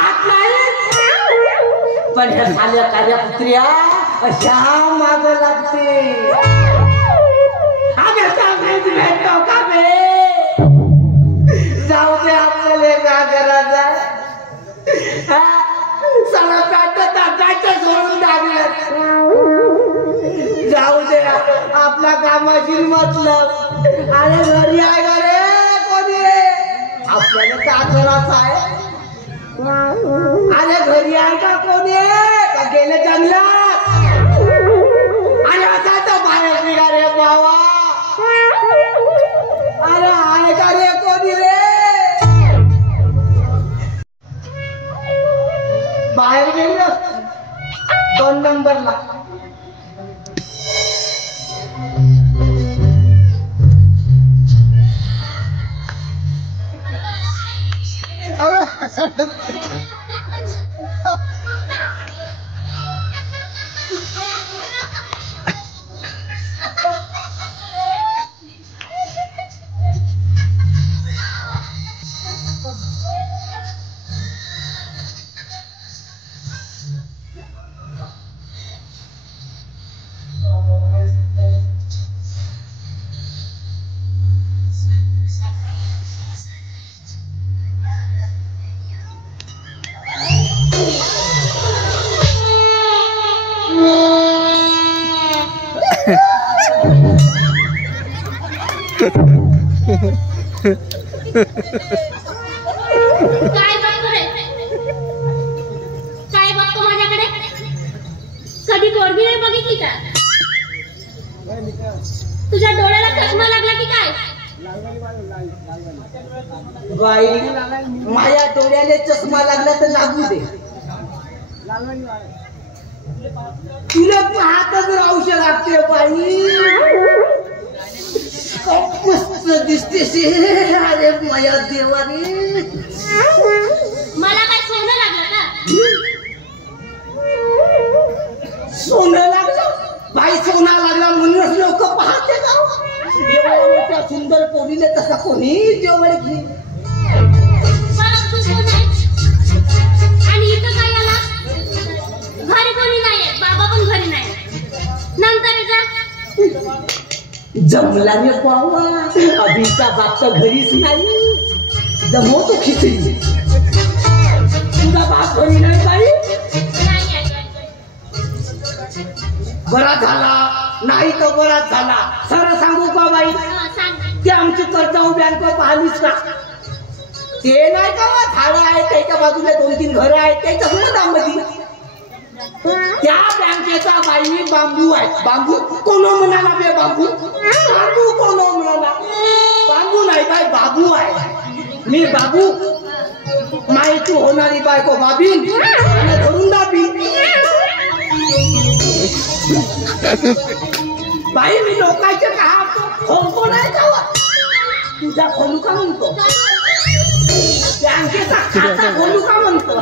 हात नाही पण ह्या साल्या कार्या पुत्र्या अशा माग लागते भेटतो का बे जाऊ दे आपल्याला का करायचा सगळं पॅट सोडून टाकलं जाऊ दे आपल्या कामाची मतलब अरे घरी आहे का रे कोणी आपल्याला का करायचं आहे अरे घरी आहे का कोणी का गेले जंगलात अरे असा तर बाहेर निघा रे बाबा अरे आहे का रे कोणी रे बाहेर गेलं 2 नंबरला काय बघतो रे काय बघतो माझ्याकडे कधी पोरगी नाही बघितली का तुझ्या डोळ्याला चष्मा लागला की काय बाई माझ्या डोळ्याला चष्मा लागला तर लागू दे तुला पाहतच औषध लागते बाई मस्त दिसते अरे माझ्या देवाने मला काय सोनं लागलं का सोनं लागलं बाई सोना लागला म्हणूनच लोक पाहते का एवढ्या मोठ्या सुंदर पोरीले तसा कोणी जेवढे घे आणि इथं काय आला घरी कोणी नाहीये बाबा पण घरी नाही नंतर जा जमला रे बाबा अभिचा बाप तर घरीच नाही जमवतो खिचडी तुझा बाप घरी नाही बाई बरा झाला नाही तर बराच झाला सरळ सांगू का बाई ते आमची कर्जाऊ बँक पाहिलीच का ते नाही का झाडं आहे त्याच्या बाजूला 2-3 घरं आहेत त्याच्या सुद्धा त्या बँकेचा बाई बांबू आहे बांबू कोण म्हणाला बे बांबू बांबू कोण म्हणाला बांबू नाही बाई बाबू आहे मी बाबू माहिती होणारी बायको बाबीन आणि धरून दाबीन बाई मी लोकांचे का खोलतो नाही का तुझा खोलू का म्हणतो बँकेचा खाता खोलू का म्हणतो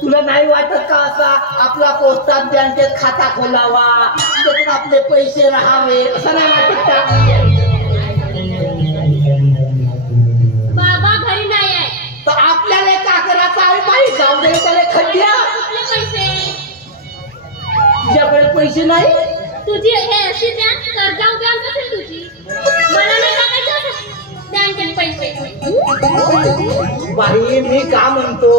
तुला नाही वाटत का असा आपला पोस्टात बँकेत खाता खोलावा त्यातून आपले पैसे राहावे असं नाही वाटत का बाबा घरी नाही आहे तर आपल्याला का करायचं आहे बाई जाऊ दे त्याला खड्ड्या तुझ्याकडे पैसे नाही तुझी हे अशी बँक कर्जाऊ बँक असेल तुझी मला नाही टाकायचं बँकेत पैसे बाई मी का म्हणतो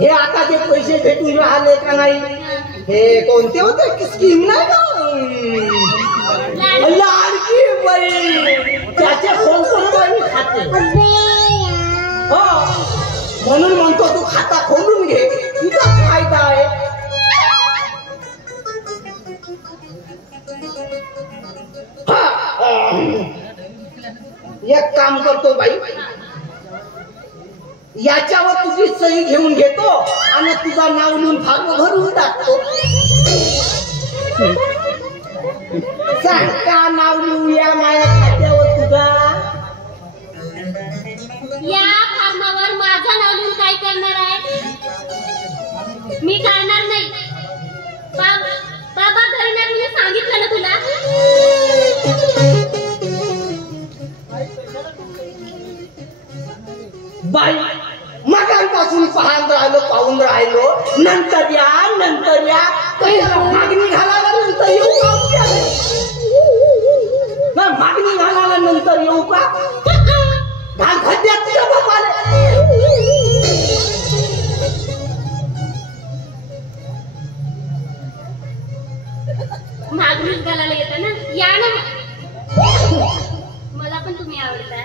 हे आता ते पैसे भेटून राहिले का नाही हे कोणते होते स्कीम नाही का लाडकी बाई त्याचे फोन बाई खाते हो म्हणून म्हणतो तू खाता खोलून घे तुझा फायदा आहे एक काम करतो बाई याच्यावर तुझी सही घेऊन घेतो आणि तुझा नाव लिहून फॉर्म भरून टाकतो सांग का नाव लिहूया माझ्या खात्यावर तुझा या फॉर्मावर माझं नाव लिहून काय करणार आहे मी करणार नाही बाबा घरी नाही म्हणून सांगितलं ना तुला राहिलो, नंतर या नंतर या. मागणी घालायला नंतर येऊ का? मागणी घालायला नंतर येऊ का? घाल खड्ड्यात तुझ्या बापाला. मागणीच घालायला येतं ना, या ना. मला पण तुम्ही आवडता.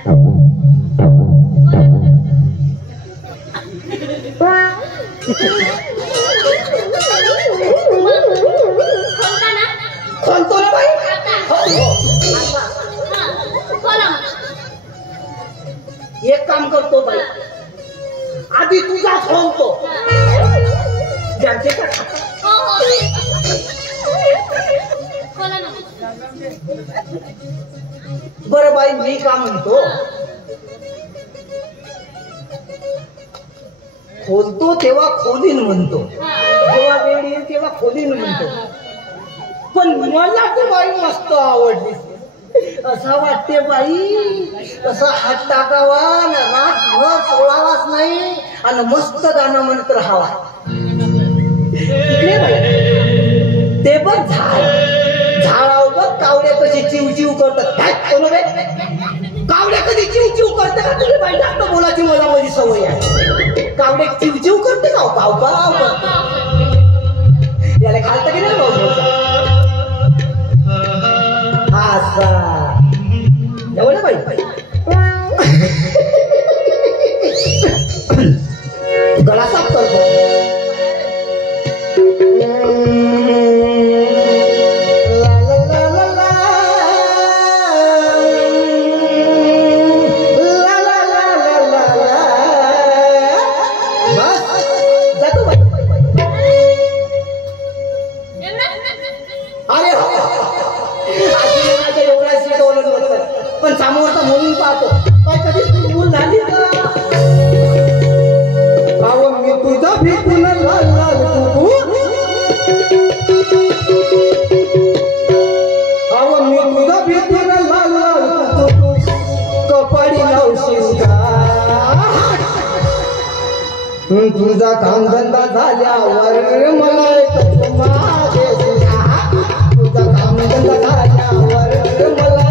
खोलतो ना बाई. एक काम करतो बाई, आधी तुझा खोलतो. ज्यांचे का बरं बाई, मी का म्हणतो, खोलतो तेव्हा खोलीन म्हणतो, जेव्हा वेळ येईल तेव्हा खोलीन म्हणतो. पण मला ती बाई मस्त आवडली. असं वाटते बाई, असं हात टाकावा, रात दिवस सोडावाच नाही आणि मस्त गाणं म्हणत राहावा. ते बघ झाड, झाडावर बघ कावड्या कशी चिवचिव करतात. काय कावड्या कधी चिवचिव करते का? तुम्ही बाई जास्त बोलायची मला माझी सवय आहे. कावड्या चिवचिव करते का? काव काव याला घालतं की नाही भाऊ? असा एवढं बाई गळा साफ करतो. पण समोरचा म्हणून पाहतो काय कधी मूल झाली का? अहो मी तुझा भेटून लाल लाल अहो मी तुझा भेटून लाल लाल कपाडी लावशील का? तुझा कामधंदा झाल्यावर मला तुझा कामधंदा झाल्यावर मला